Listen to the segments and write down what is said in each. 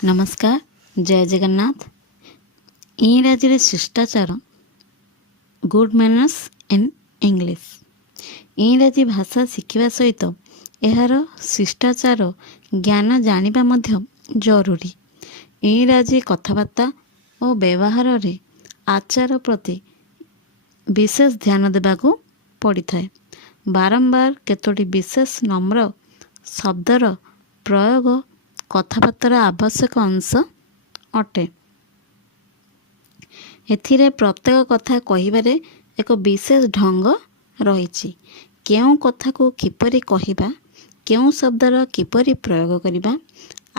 नमस्कार, जय जगन्नाथ। इंग्राजी शिष्टाचार गुड मैनर्स इन इंग्लिश। इंग्राजी भाषा शिखिबा सहित एहार शिष्टाचार ज्ञान जानिबा मध्य जरूरी। इंग्राजी कथबार्ता और व्यवहार रे आचार प्रति विशेष ध्यान देबाकू पड़िथाए। बारंबार केतोटी विशेष नम्र शब्दर प्रयोग कथबार्तार आवश्यक अंश अटे। एथिरे प्रत्येक कथा कहिबारे एक विशेष ढंग रहिछि। केउं कथा को किपरि कहिबा, केउं शब्दर किपरि प्रयोग करिबा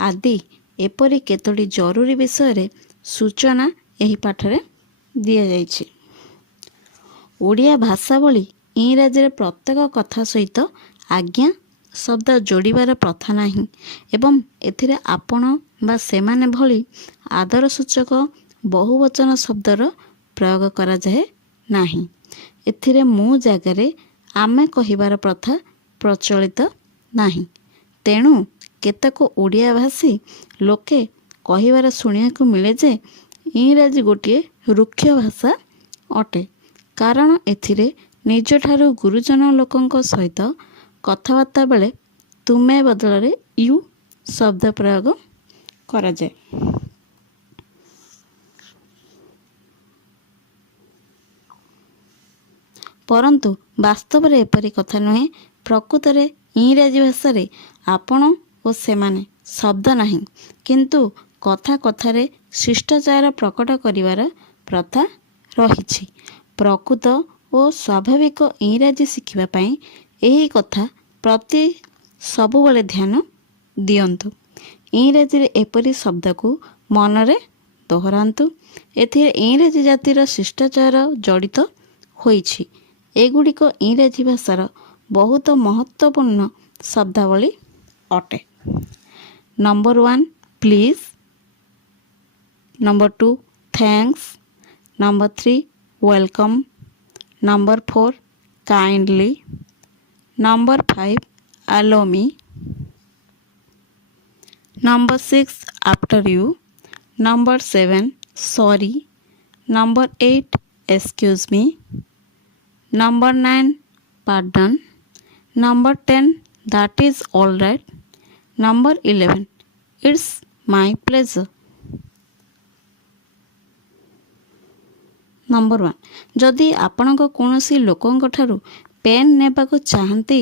आदि एपरि केतोटी जरूरी विषय रे सूचना एही पाठरे दिया जाइछि। ओडिया भाषा भली इंग्राजी प्रत्येक कथा सहित आज्ञा शब्द जोड़िबार प्रथा नाही एवं एथिरे आपण बा सेमाने भली आदर सूचक बहुवचन शब्दर प्रयोग करा जाए नाही। एथिरे मु जागारे आमे कहिबार प्रथा प्रचलित नाही। तेणु केतक ओडिया भाषी लोके कहिबार शुणियाकु मिले जे इंग्राजी गोटिए रुक्ष भाषा अटे, कारण एथिरे निज ठारू गुरुजन लोकंक सहित कथबार्ता बेले तुमे बदल यू शब्द प्रयोग करा जाए। परंतु वास्तव रे एपरि कथा नुहे। प्रकृत रे इंग्राजी भाषा रे आपण और सेमाने शब्द नहीं, किंतु कथा कथारे शिष्टाचार प्रकट करिवार प्रथा रहिछि। प्रकृत और स्वाभाविक इंग्राजी शिखिबा पई एही कथा प्रति सबुबले ध्यान दियंतु। इंग्राजी रे एपरि शब्द को मनरे दोहरांतु। एथिरे इंग्राजी जातिर शिष्टाचार जड़ित होइछि। एगुड़िक इंग्राजी भाषार बहुत महत्वपूर्ण शब्दावली अटे। Number 1 please, number 2 thanks, number 3 welcome, number 4 kindly, number 5 allow me, number 6 after you, number 7 sorry, number 8 excuse me, number 9 pardon, number 10 that is all right, number 11 it's my pleasure। Number 1 जदि आपणक कोनोसी लोकंक ठारू pen नेबाकू चाहंती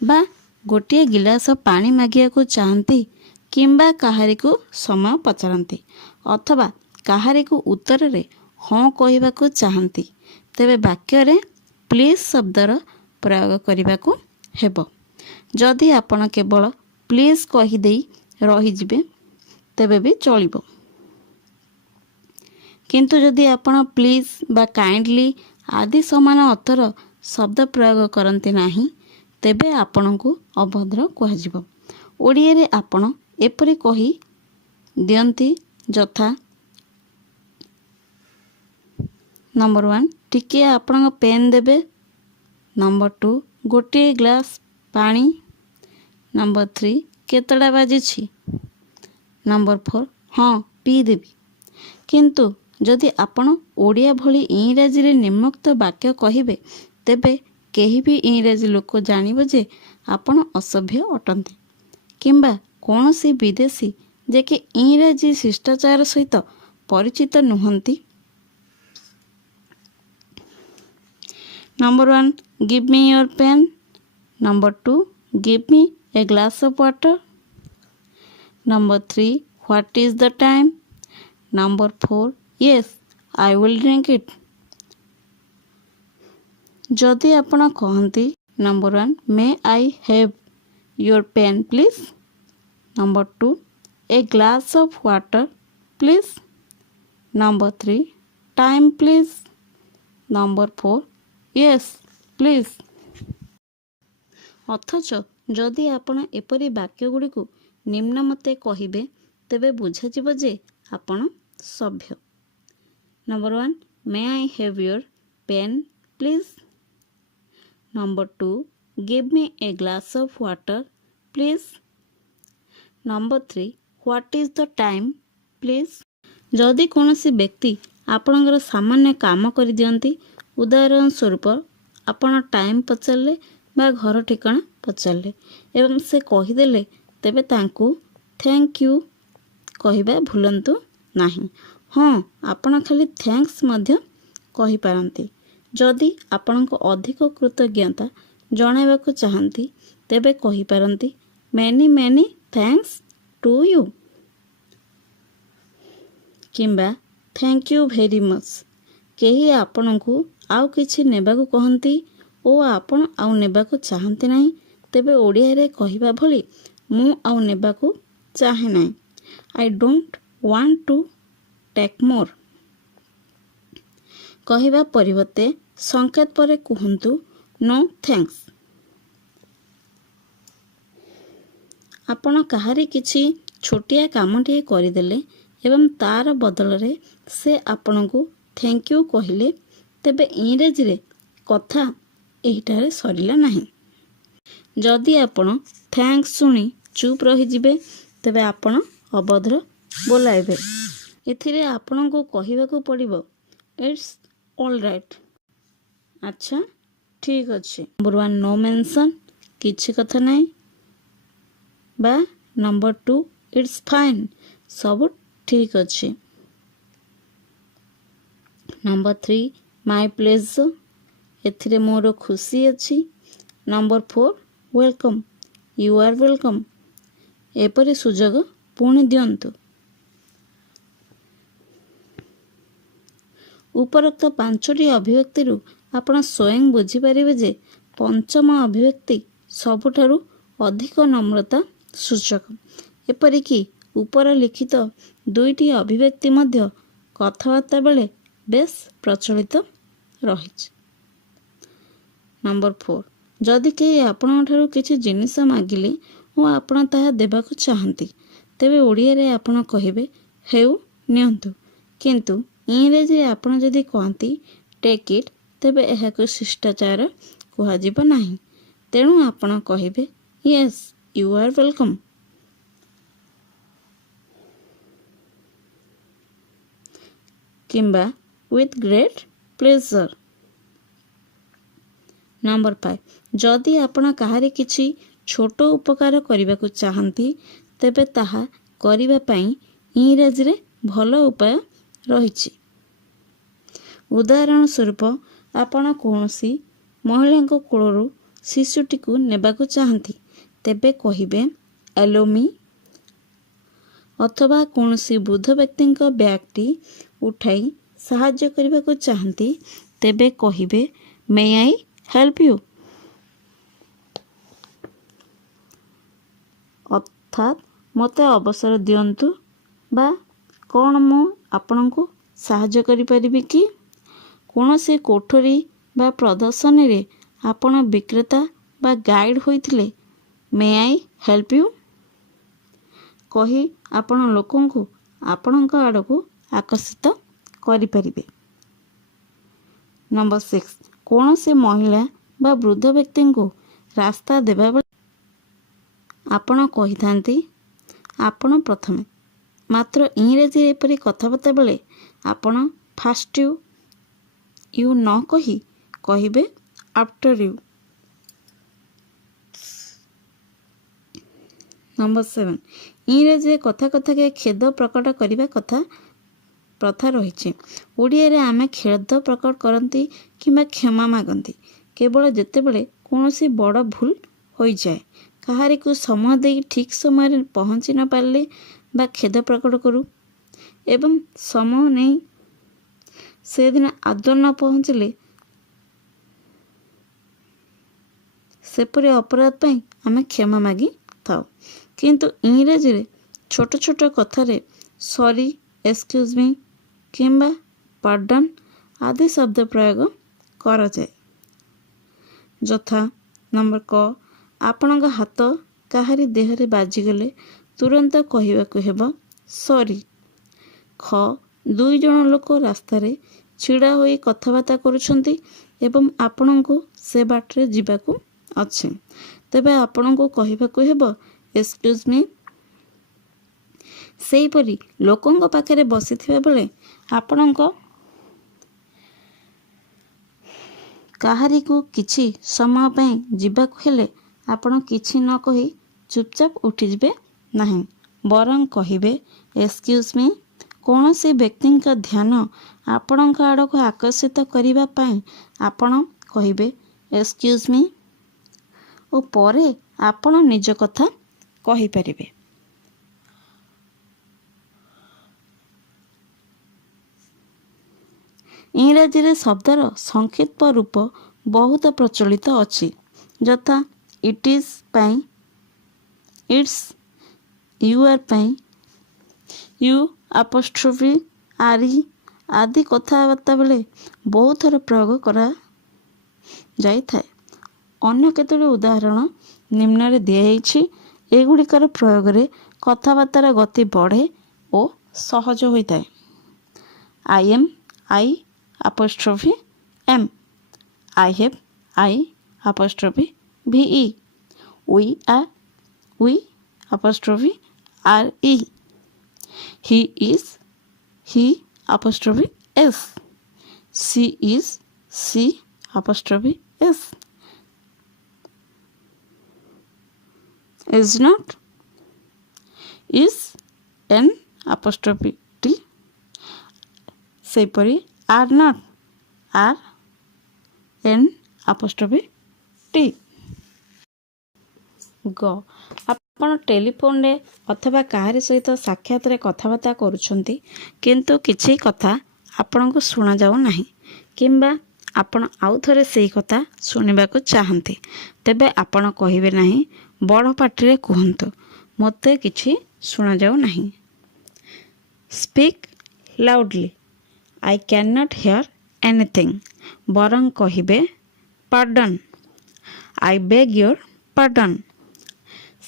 बा गोटिए गिलास पानी मागियाकू चाहंती किंबा काहारिकू समय पचारती अथवा काहारिकू उत्तर रे हाँ कहबाकू चाहंती, तेबे वाक्य रे प्लीज शब्दर प्रयोग करिबाकू हेबो। जदि आपण केवल प्लीज कहि देई रही जिबे तेबे भी चलिबो, किंतु जदि आपण प्लीज बा काइंडली आदि समान अर्थर शब्द प्रयोग करते नाही तेबे आपणको अभद्र कहाजिबो। ओडिया रे आपण एपरि कहि दियंती यथा नंबर 1 टिके आपण पेन देबे, नंबर 2 गोटे ग्लास पानी, नंबर 3 केतडा बाजिछि, नंबर 4 हाँ पी देबी। किंतु जदि आपण ओडिया भली इंग्राजी रे निम्नोक्त वाक्य कहिबे तेबे केही भी इंग्राजी लोक जानिबो जे आपण असभ्य अटंती किंबा कौनसी विदेशी जे कि इंग्राजी शिष्टाचार सहित परिचित नुहंती। Number 1 give me your pen, number 2 give me a glass of water, number 3 what is the time, number 4 yes I will drink it. जदि आपण कहंती number 1 may I have your pen please, number 2 a glass of water please, number 3 time please, number 4 yes please. अथच जदि आपण एपरि वाक्य गुडी को निम्न मते कहिबे तेबे बुझाजिबो जे आपण सभ्य। Number 1 may I have your pen please, number 2 give me a glass of water please, number 3 what is the time please. ଯଦି କୌଣସି ବ୍ୟକ୍ତି ଆପଣଙ୍କର ସାମାନ୍ୟ କାମ କରିଦିଅନ୍ତି, ଉଦାହରଣ ସ୍ୱରୂପ ଆପଣ ଟାଇମ୍ ପଚାରିଲେ ବା ଘର ଠିକଣା ପଚାରିଲେ ଏବଂ ସେ କହିଦେଲେ, ତେବେ ତାଙ୍କୁ ଥ୍ୟାଙ୍କ ୟୁ କହିବା ଭୁଲନ୍ତୁ ନାହିଁ। ହଁ, ଆପଣ ଖାଲି ଥ୍ୟାଙ୍କସ୍ ମଧ୍ୟ କହିପାରନ୍ତି। ଯଦି ଆପଣଙ୍କୁ ଅଧିକ କୃତଜ୍ଞତା ଜଣାଇବାକୁ ଚାହାନ୍ତି, ତେବେ କହିପାରନ୍ତି many many thanks to you କିମ୍ବା ଥ୍ୟାଙ୍କ ୟୁ ଭେରି ମଚ୍। କେହି ଆପଣଙ୍କୁ ଆଉ କିଛି ନେବାକୁ କହନ୍ତି ଓ ଆପଣ ଆଉ ନେବାକୁ ଚାହାନ୍ତି ନାହିଁ, ତେବେ ଓଡ଼ିଆରେ କହିବା ଭଳି ମୁଁ ଆଉ ନେବାକୁ ଚାହେଁ ନାହିଁ, I don't want to take more କହିବା ପରିବର୍ତ୍ତେ ସଂକେତ ପରେ କୁହନ୍ତୁ ନୋ ଥ୍ୟାଙ୍କସ୍। ଆପଣ କାହାରି କିଛି ଛୋଟିଆ କାମଟିଏ କରିଦେଲେ ଏବଂ ତାର ବଦଳରେ ସେ ଆପଣଙ୍କୁ ଥ୍ୟାଙ୍କ ୟୁ କହିଲେ, ତେବେ ଇଂରାଜୀରେ କଥା ଏହିଠାରେ ସରିଲା ନାହିଁ। ଯଦି ଆପଣ ଥ୍ୟାଙ୍କସ୍ ଶୁଣି ଚୁପ୍ ରହିଯିବେ, ତେବେ ଆପଣ ଅଭଦ୍ର ବୋଲାଇବେ। ଏଥିରେ ଆପଣଙ୍କୁ କହିବାକୁ ପଡ଼ିବ ଇଟ୍ସ ଅଲ୍ ରାଇଟ୍, ଆଚ୍ଛା ଠିକ୍ ଅଛି। ନମ୍ବର 1 ନୋ ମେନସନ୍, କିଛି କଥା ନାହିଁ, ବା ନମ୍ବର 2 ଇଟ୍ସ ଫାଇନ୍, ସବୁ ଠିକ୍ ଅଛି। ନମ୍ବର 3 ମାଇ ପ୍ଲେଜର୍, ଏଥିରେ ମୋର ଖୁସି ଅଛି। Number 4 welcome, you are welcome. ଏପରି ସୁଯୋଗ ପୁଣି ଦିଅନ୍ତୁ। ଉପରୋକ୍ତ 5ଟି ଅଭିବ୍ୟକ୍ତିରୁ ଆପଣ ସ୍ୱୟଂ ବୁଝିପାରିବେ ଯେ ପଞ୍ଚମ ଅଭିବ୍ୟକ୍ତି ସବୁଠାରୁ ଅଧିକ ନମ୍ରତା ସୂଚକ। ଏପରିକି ଉପର ଲିଖିତ 2ଟି ଅଭିବ୍ୟକ୍ତି ମଧ୍ୟ କଥାବାର୍ତ୍ତା ବେଳେ ବେଶ୍ ପ୍ରଚଳିତ ରହିଛି। ନମ୍ବର 4 ଯଦି କେହି ଆପଣଙ୍କଠାରୁ କିଛି ଜିନିଷ ମାଗିଲେ ଓ ଆପଣ ତାହା ଦେବାକୁ ଚାହାନ୍ତି, ତେବେ ଓଡ଼ିଆରେ ଆପଣ କହିବେ ହେଉ ନିଅନ୍ତୁ, କିନ୍ତୁ ଇଂରାଜୀରେ ଆପଣ ଯଦି କହନ୍ତି ଟେକ୍ ଇଟ୍, ତେବେ ଏହାକୁ ଶିଷ୍ଟାଚାର କୁହାଯିବ ନାହିଁ। ତେଣୁ ଆପଣ କହିବେ ୟେସ୍ ୟୁ ଆର୍ ୱେଲକମ୍ କିମ୍ବା ୱିଥ୍ ଗ୍ରେଟ୍ ପ୍ଲେଜର୍। ନମ୍ବର 5 ଯଦି ଆପଣ କାହାରି କିଛି ଛୋଟ ଉପକାର କରିବାକୁ ଚାହାନ୍ତି, ତେବେ ତାହା କରିବା ପାଇଁ ଇଂରାଜୀରେ ଭଲ ଉପାୟ ରହିଛି। ଉଦାହରଣ ସ୍ୱରୂପ ଆପଣ କୌଣସି ମହିଳାଙ୍କ କୋଳରୁ ଶିଶୁଟିକୁ ନେବାକୁ ଚାହାନ୍ତି, ତେବେ କହିବେ ଆଲୋ ମି। ଅଥବା କୌଣସି ବୃଦ୍ଧ ବ୍ୟକ୍ତିଙ୍କ ବ୍ୟାଗଟି ଉଠାଇ ସାହାଯ୍ୟ କରିବାକୁ ଚାହାନ୍ତି, ତେବେ କହିବେ ମେ ଆଇ ହେଲ୍ପ ୟୁ। ଅର୍ଥାତ୍ ମୋତେ ଅବସର ଦିଅନ୍ତୁ ବା କ'ଣ ମୁଁ ଆପଣଙ୍କୁ ସାହାଯ୍ୟ କରିପାରିବି କି? କୌଣସି କୋଠରୀ ବା ପ୍ରଦର୍ଶନୀରେ ଆପଣ ବିକ୍ରେତା ବା ଗାଇଡ୍ ହୋଇଥିଲେ ମେ ଆଇ ହେଲ୍ପ ୟୁ କହି ଆପଣ ଲୋକଙ୍କୁ ଆପଣଙ୍କ ଆଡ଼କୁ ଆକର୍ଷିତ କରିପାରିବେ। ନମ୍ବର 6 କୌଣସି ମହିଳା ବା ବୃଦ୍ଧ ବ୍ୟକ୍ତିଙ୍କୁ ରାସ୍ତା ଦେବାବେଳେ ଆପଣ କହିଥାନ୍ତି ଆପଣ ପ୍ରଥମେ, ମାତ୍ର ଇଂରାଜୀରେ ଏପରି କଥାବାର୍ତ୍ତା ବେଳେ ଆପଣ ଫାଷ୍ଟ ୟୁ ନ କହି କହିବେ ଆଫ୍ଟର ୟୁ। ନମ୍ବର 7 ଇଂରାଜୀରେ କଥା କଥାକେ ଖେଦ ପ୍ରକଟ କରିବା ପ୍ରଥା ରହିଛି। ଓଡ଼ିଆରେ ଆମେ ଖେଦ ପ୍ରକଟ କରନ୍ତି କିମ୍ବା କ୍ଷମା ମାଗନ୍ତି କେବଳ ଯେତେବେଳେ କୌଣସି ବଡ଼ ଭୁଲ ହୋଇଯାଏ। କାହାରିକୁ ସମୟ ଦେଇ ଠିକ୍ ସମୟରେ ପହଞ୍ଚି ନ ପାରିଲେ ବା ଖେଦ ପ୍ରକଟ କରୁ ଏବଂ ସମୟ ନେଇ ସେଦିନ ଆଦୌ ନ ପହଞ୍ଚିଲେ ସେପରି ଅପରାଧ ପାଇଁ ଆମେ କ୍ଷମା ମାଗିଥାଉ। କିନ୍ତୁ ଇଂରାଜୀରେ ଛୋଟ ଛୋଟ କଥାରେ ସରି, ଏକ୍ସକ୍ୟୁଜ୍ ମି କିମ୍ବା ପାର୍ଡନ୍ ଆଦି ଶବ୍ଦ ପ୍ରୟୋଗ କରାଯାଏ। ଯଥା ନମ୍ବର କ ଆପଣଙ୍କ ହାତ କାହାରି ଦେହରେ ବାଜିଗଲେ ତୁରନ୍ତ କହିବାକୁ ହେବ ସରି। ଖ 2 ଜଣ ଲୋକ ରାସ୍ତାରେ ଛିଡ଼ା ହୋଇ କଥାବାର୍ତ୍ତା କରୁଛନ୍ତି ଏବଂ ଆପଣଙ୍କୁ ସେ ବାଟରେ ଯିବାକୁ ଅଛି, ତେବେ ଆପଣଙ୍କୁ କହିବାକୁ ହେବ ଏକ୍ସକ୍ୟୁଜ୍ ମି। ସେହିପରି ଲୋକଙ୍କ ପାଖରେ ବସିଥିବା ବେଳେ ଆପଣଙ୍କ କାହାରିକୁ କିଛି ସମୟ ପାଇଁ ଯିବାକୁ ହେଲେ ଆପଣ କିଛି ନ କହି ଚୁପଚାପ ଉଠିଯିବେ ନାହିଁ, ବରଂ କହିବେ ଏକ୍ସକ୍ୟୁଜ୍ ମି। କୌଣସି ବ୍ୟକ୍ତିଙ୍କ ଧ୍ୟାନ ଆପଣଙ୍କ ଆଡ଼କୁ ଆକର୍ଷିତ କରିବା ପାଇଁ ଆପଣ କହିବେ ଏକ୍ସକ୍ୟୁଜ୍ ମି ଓ ପରେ ଆପଣ ନିଜ କଥା କହିପାରିବେ। ଇଂରାଜୀରେ ଶବ୍ଦର ସଂକ୍ଷିପ୍ତ ରୂପ ବହୁତ ପ୍ରଚଳିତ ଅଛି, ଯଥା ଇଟ୍ ଇଜ୍ ପାଇଁ ଇଟ୍ସ, ୟୁ ଆର୍ ପାଇଁ ୟୁ ଆପୋଷ୍ଟ୍ରୋଫି ଆରି ଆଦି କଥାବାର୍ତ୍ତା ବେଳେ ବହୁତ ଥର ପ୍ରୟୋଗ କରାଯାଇଥାଏ। ଅନ୍ୟ କେତୋଟି ଉଦାହରଣ ନିମ୍ନରେ ଦିଆଯାଇଛି। ଏଗୁଡ଼ିକର ପ୍ରୟୋଗରେ କଥାବାର୍ତ୍ତାର ଗତି ବଢ଼େ ଓ ସହଜ ହୋଇଥାଏ। I M, I apostrophe M, I have, I apostrophe VE, we are, we apostrophe RE, he is, he apostrophe S, she is, she apostrophe S, is not, is N apostrophe T, ସେହିପରି are not, are N apostrophe T। ଗ ଆପଣ ଟେଲିଫୋନରେ ଅଥବା କାହାରି ସହିତ ସାକ୍ଷାତରେ କଥାବାର୍ତ୍ତା କରୁଛନ୍ତି, କିନ୍ତୁ କିଛି କଥା ଆପଣଙ୍କୁ ଶୁଣାଯାଉ ନାହିଁ କିମ୍ବା ଆପଣ ଆଉ ଥରେ ସେହି କଥା ଶୁଣିବାକୁ ଚାହାନ୍ତି, ତେବେ ଆପଣ କହିବେ ନାହିଁ, ବଡ଼ ପାଟିରେ କୁହନ୍ତୁ, ମୋତେ କିଛି ଶୁଣାଯାଉ ନାହିଁ। Speak loudly, I cannot hear anything, ବରଂ କହିବେ pardon, I beg your pardon।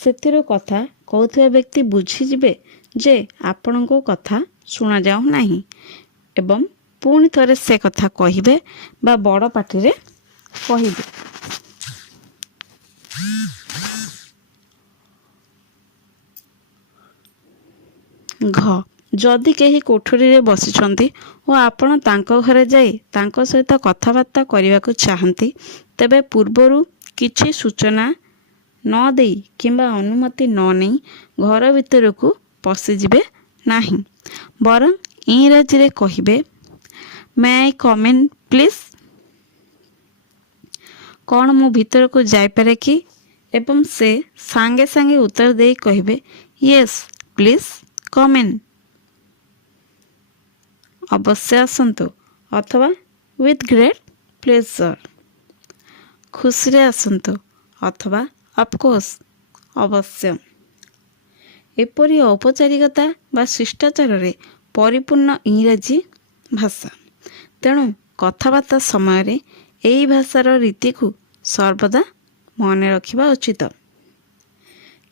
ସେଥିରୁ କଥା କହୁଥିବା ବ୍ୟକ୍ତି ବୁଝିଯିବେ ଯେ ଆପଣଙ୍କୁ କଥା ଶୁଣାଯାଉ ନାହିଁ ଏବଂ ପୁଣି ଥରେ ସେ କଥା କହିବେ ବା ବଡ଼ ପାଟିରେ କହିବେ। ଘ ଯଦି କେହି କୋଠରୀରେ ବସିଛନ୍ତି ଓ ଆପଣ ତାଙ୍କ ଘରେ ଯାଇ ତାଙ୍କ ସହିତ କଥାବାର୍ତ୍ତା କରିବାକୁ ଚାହାନ୍ତି, ତେବେ ପୂର୍ବରୁ କିଛି ସୂଚନା ନ ଦେଇ କିମ୍ବା ଅନୁମତି ନ ନେଇ ଘର ଭିତରକୁ ପଶିଯିବେ ନାହିଁ, ବରଂ ଇଂରାଜୀରେ କହିବେ may I come in please, କ'ଣ ମୁଁ ଭିତରକୁ ଯାଇପାରେ କି? ଏବଂ ସେ ସାଙ୍ଗେ ସାଙ୍ଗେ ଉତ୍ତର ଦେଇ କହିବେ ୟେସ୍ ପ୍ଲିଜ୍ କମ୍ ଇନ୍, ଅବଶ୍ୟ ଆସନ୍ତୁ ଅଥବା ୱିଥ୍ ଗ୍ରେଟ୍ ପ୍ଲେଜର୍, ଖୁସିରେ ଆସନ୍ତୁ ଅଥବା ଅଫକୋର୍ସ ଅବଶ୍ୟ। ଏପରି ଔପଚାରିକତା ବା ଶିଷ୍ଟାଚାରରେ ପରିପୂର୍ଣ୍ଣ ଇଂରାଜୀ ଭାଷା, ତେଣୁ କଥାବାର୍ତ୍ତା ସମୟରେ ଏହି ଭାଷାର ରୀତିକୁ ସର୍ବଦା ମନେ ରଖିବା ଉଚିତ।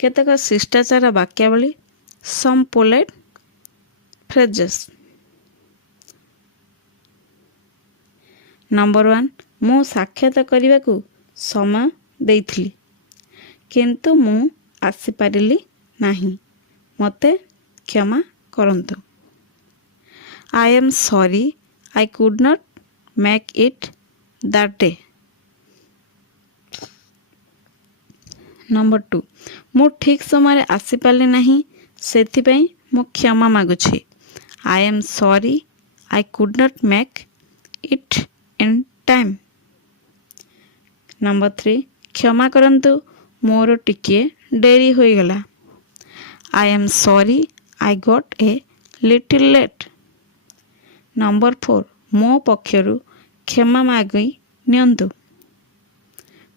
କେତେକ ଶିଷ୍ଟାଚାର ବାକ୍ୟାବଳୀ, ସମ୍ ପୋଲାଇଟ୍ ଫ୍ରେଜେସ୍। ନମ୍ବର 1, ମୁଁ ସାକ୍ଷାତ କରିବାକୁ ସମୟ ଦେଇଥିଲି କିନ୍ତୁ ମୁଁ ଆସିପାରିଲି ନାହିଁ, ମୋତେ କ୍ଷମା କରନ୍ତୁ। I am sorry I could not make it that day. Number 2, ମୁଁ ଠିକ୍ ସମୟରେ ଆସିପାରିଲି ନାହିଁ, ସେଥିପାଇଁ ମୁଁ କ୍ଷମା ମାଗୁଛି। I am sorry I could not make it in time. Number 3, କ୍ଷମା କରନ୍ତୁ, ମୋର ଟିକିଏ ଡେରି ହୋଇଗଲା। I am sorry I got a little late. Number 4, ମୋ ପକ୍ଷରୁ କ୍ଷମା ମାଗି ନିଅନ୍ତୁ।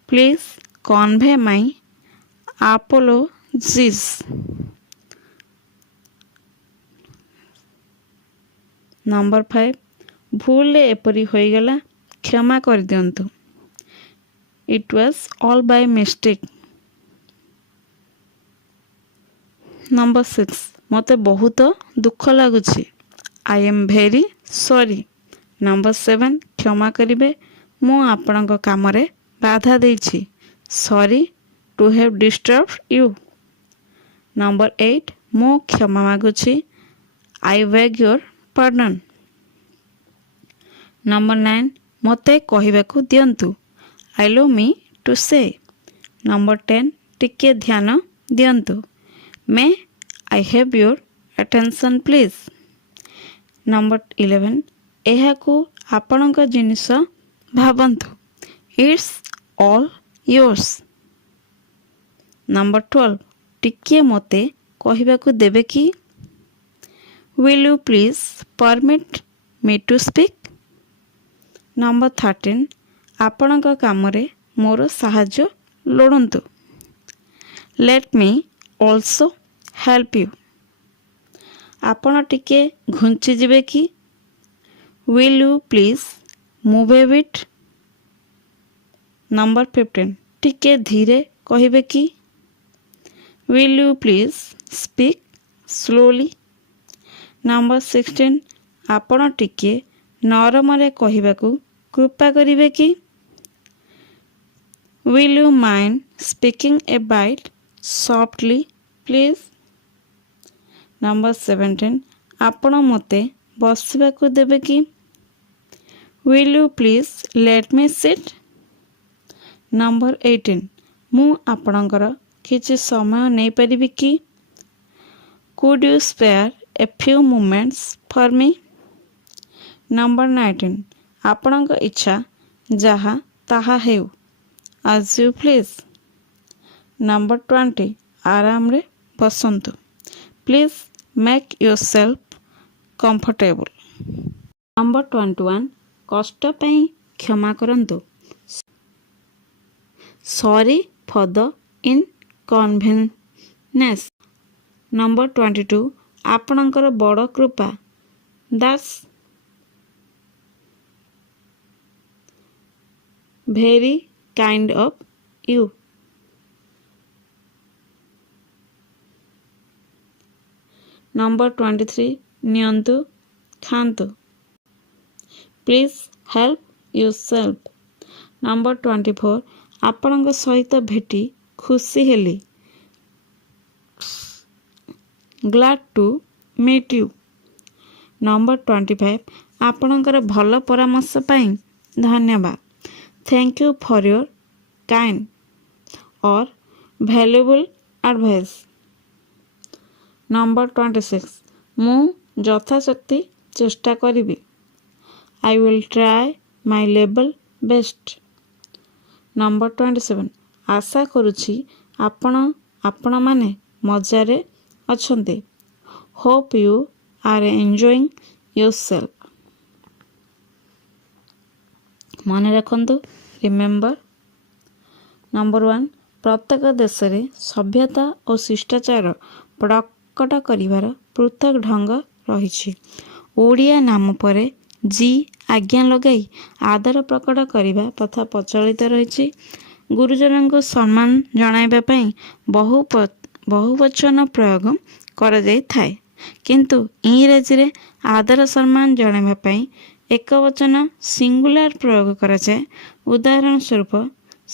Please କନଭେ my ଆପୋଲୋଜିଜ୍। ନମ୍ବର 5, ଭୁଲରେ ଏପରି ହୋଇଗଲା, କ୍ଷମା କରିଦିଅନ୍ତୁ। It was all by mistake. Number 6, ମୋତେ ବହୁତ ଦୁଃଖ ଲାଗୁଛି। I am very sorry. Number 7, କ୍ଷମା କରିବେ, ମୁଁ ଆପଣଙ୍କ କାମରେ ବାଧା ଦେଇଛି। Sorry to have disturb you. Number 8, ମୁଁ କ୍ଷମା ମାଗୁଛି। I beg your pardon. Number 9 ମୋତେ କହିବାକୁ ଦିଅନ୍ତୁ। ଆଲୋ ମି ଟୁ ସେ। ନମ୍ବର 10 ଟିକେ ଧ୍ୟାନ ଦିଅନ୍ତୁ। May I have your attention please. Number 11 ଏହାକୁ ଆପଣଙ୍କ ଜିନିଷ ଭାବନ୍ତୁ। It's all yours. ନମ୍ବର 12 ଟିକିଏ ମୋତେ କହିବାକୁ ଦେବେ କି? Will you please permit me to speak. Number 13 ଆପଣଙ୍କ କାମରେ ମୋର ସାହାଯ୍ୟ ଲୋଡ଼ନ୍ତୁ। Let me also help you. ଆପଣ ଟିକେ ଘୁଞ୍ଚିଯିବେ କି? Will you please move a bit. Number 15 ଟିକେ ଧୀରେ କହିବେ କି? Will you please speak slowly. Number 16 ଆପଣ ଟିକେ ନରମରେ କହିବାକୁ କୃପା କରିବେ କି? Will you mind speaking a bit softly please. Number 17 ଆପଣ ମୋତେ ବସିବାକୁ ଦେବେ କି? Will you please let me sit. Number 18 ମୁଁ ଆପଣଙ୍କର କିଛି ସମୟ ନେଇପାରିବି କି? Could you spare a few moments for me. Number 19 ଆପଣଙ୍କ ଇଚ୍ଛା ଯାହା ତାହା ହେଉ। ଆଜ୍ ୟୁ ପ୍ଲିଜ୍। ନମ୍ବର 20 ଆରାମରେ ବସନ୍ତୁ। Please make your self comfortable. Number 21 କଷ୍ଟ ପାଇଁ କ୍ଷମା କରନ୍ତୁ। ସରି ଫର୍ ଦ ଇନକନଭେନିଏନ୍ସ। ନମ୍ବର 22 ଆପଣଙ୍କର ବଡ଼ କୃପା। That's very kind of you. Number 23 ନିଅନ୍ତୁ, ଖାଆନ୍ତୁ। Please help ୟୁରସେଲ୍ଫ। ନମ୍ବର 24 ଆପଣଙ୍କ ସହିତ ଭେଟି ଖୁସି ହେଲି। Glad to meet you. Number 25 ଆପଣଙ୍କର ଭଲ ପରାମର୍ଶ ପାଇଁ ଧନ୍ୟବାଦ। Thank you for your kind or valuable advice. Number 26 ମୁଁ ଯଥାଶକ୍ତି ଚେଷ୍ଟା କରିବି। ଆଇ ୱିଲ୍ ଟ୍ରାଏ ମାଇ ଲେବଲ୍ ବେଷ୍ଟ। ନମ୍ବର 27 ଆଶା କରୁଛି ଆପଣମାନେ ମଜାରେ ଅଛନ୍ତି। Hope you are enjoying yourself. ମନେ ରଖନ୍ତୁ, ରିମେମ୍ବର। ନମ୍ବର 1 ପ୍ରତ୍ୟେକ ଦେଶରେ ସଭ୍ୟତା ଓ ଶିଷ୍ଟାଚାର ପ୍ରକଟ କରିବାର ପୃଥକ୍ ଢଙ୍ଗ ରହିଛି। ଓଡ଼ିଆ ନାମ ପରେ ଜି ଆଜ୍ଞା ଲଗାଇ ଆଦର ପ୍ରକଟ କରିବା ପ୍ରଥା ପ୍ରଚଳିତ ରହିଛି। ଗୁରୁଜନଙ୍କୁ ସମ୍ମାନ ଜଣାଇବା ପାଇଁ ବହୁବଚନ ପ୍ରୟୋଗ କରାଯାଇଥାଏ, କିନ୍ତୁ ଇଂରାଜୀରେ ଆଦର ସମ୍ମାନ ଜଣାଇବା ପାଇଁ ଏକବଚନ ସିଙ୍ଗୁଲାର ପ୍ରୟୋଗ କରାଯାଏ। ଉଦାହରଣ ସ୍ୱରୂପ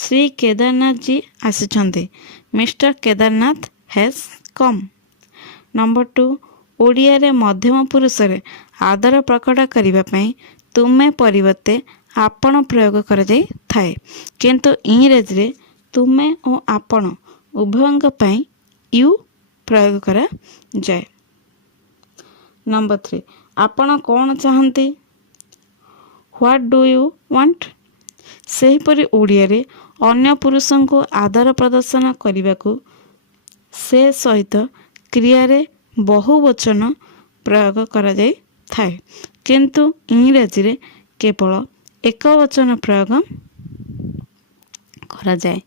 ଶ୍ରୀ କେଦାରନାଥ ଜୀ ଆସିଛନ୍ତି। ମିଷ୍ଟର କେଦାରନାଥ ହେଜ୍ କମ୍। ନମ୍ବର 2 ଓଡ଼ିଆରେ ମଧ୍ୟମ ପୁରୁଷରେ ଆଦର ପ୍ରକଟ କରିବା ପାଇଁ ତୁମେ ପରିବର୍ତ୍ତେ ଆପଣ ପ୍ରୟୋଗ କରାଯାଇଥାଏ, କିନ୍ତୁ ଇଂରାଜୀରେ ତୁମେ ଓ ଆପଣ ଉଭୟଙ୍କ ପାଇଁ ୟୁ ପ୍ରୟୋଗ କରାଯାଏ। ନମ୍ବର 3 ଆପଣ କ'ଣ ଚାହାନ୍ତି? What do you want. ସେହିପରି ଓଡ଼ିଆରେ ଅନ୍ୟ ପୁରୁଷଙ୍କୁ ଆଦର ପ୍ରଦର୍ଶନ କରିବାକୁ ସେ ସହିତ କ୍ରିୟାରେ ବହୁବଚନ ପ୍ରୟୋଗ କରାଯାଇଥାଏ, କିନ୍ତୁ ଇଂରାଜୀରେ କେବଳ ଏକବଚନ ପ୍ରୟୋଗ କରାଯାଏ।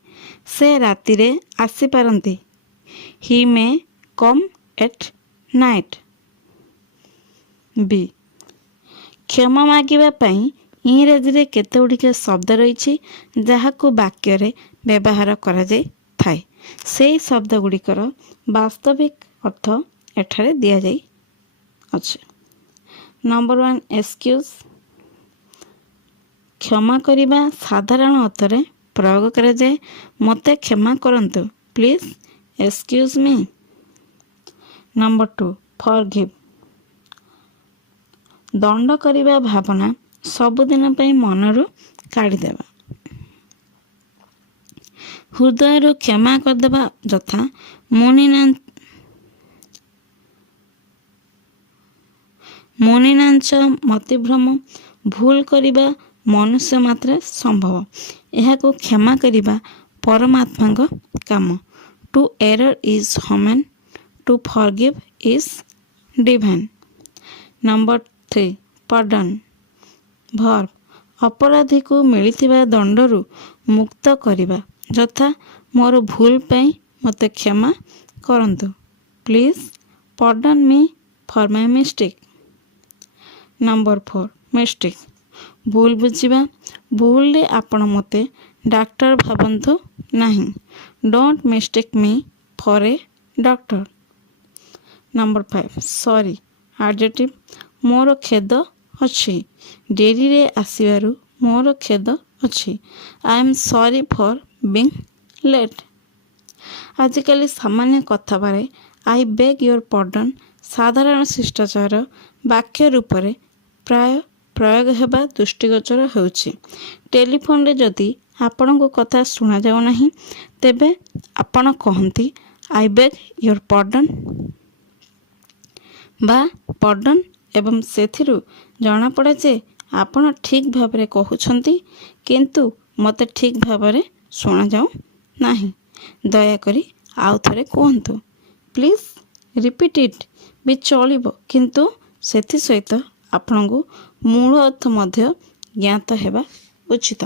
ସେ ରାତିରେ ଆସିପାରନ୍ତି। ହି ମେ କମ୍ ଏଟ୍ ନାଇଟ୍। ବି କ୍ଷମା ମାଗିବା ପାଇଁ ଇଂରାଜୀରେ କେତେଗୁଡ଼ିକ ଶବ୍ଦ ରହିଛି ଯାହାକୁ ବାକ୍ୟରେ ବ୍ୟବହାର କରାଯାଇଥାଏ। ସେହି ଶବ୍ଦଗୁଡ଼ିକର ବାସ୍ତବିକ ଅର୍ଥ ଏଠାରେ ଦିଆଯାଇଅଛି। Number 1 excuse. କ୍ଷମା କରିବା ସାଧାରଣ ଅର୍ଥରେ ପ୍ରୟୋଗ କରାଯାଏ। ମୋତେ କ୍ଷମା କରନ୍ତୁ। ପ୍ଲିଜ୍ ଏକ୍ସକ୍ୟୁଜ୍ ମି। Number 2 forgive. दंड करिबा भावना सबुदिन ପାଇଁ मनରୁ କାଢ଼ିଦେବା। हृदयରୁ क्षमा କରିदेବା ଯଥା मुनिनांच मतिभ्रम। भूल करिबा मनुष्य मात्रे संभव, एहाको क्षमा करिबा परमात्मा काम। To err is human, to forgive is divine. Number 3 pardon verb. अपराधी को मिलिथिबा दंडरू मुक्त करिबा यथा मोर भूल पई मते क्षमा करंतु, please pardon me for my mistake. Number 4 mistake भूल बुझिबा। भूल ले आपण मते डॉक्टर भाबंतु नहीं, don't mistake me for a doctor. Number 5 sorry adjective. मोर खेद अच्छी, डेरी रे आसीबारु मोर खेद अच्छी, I am sorry for being late. आजिकल सामान्य कथा बारे आई बेग योर पार्डन साधारण शिष्टाचार वाक्य रूप में प्राय प्रयोग हेबा दृष्टिगोचर होउछि। टेलीफोन रे जदि आपण को कथा सुना जाओ नहीं तेबे आपण कहंती आई बेग योर पार्डन बा पार्डन, एवं सेथिरु जना पड़े जे आपण ठीक भाव में कहउछंती किंतु मते ठीक भाव में सुना जाओ नहीं। दयाकरी आउ थरे कहंतु, प्लीज रिपीट इट भी चलिबो किंतु सेथि सहित आपन को मूल अर्थ मध्य ज्ञात हेबा उचित।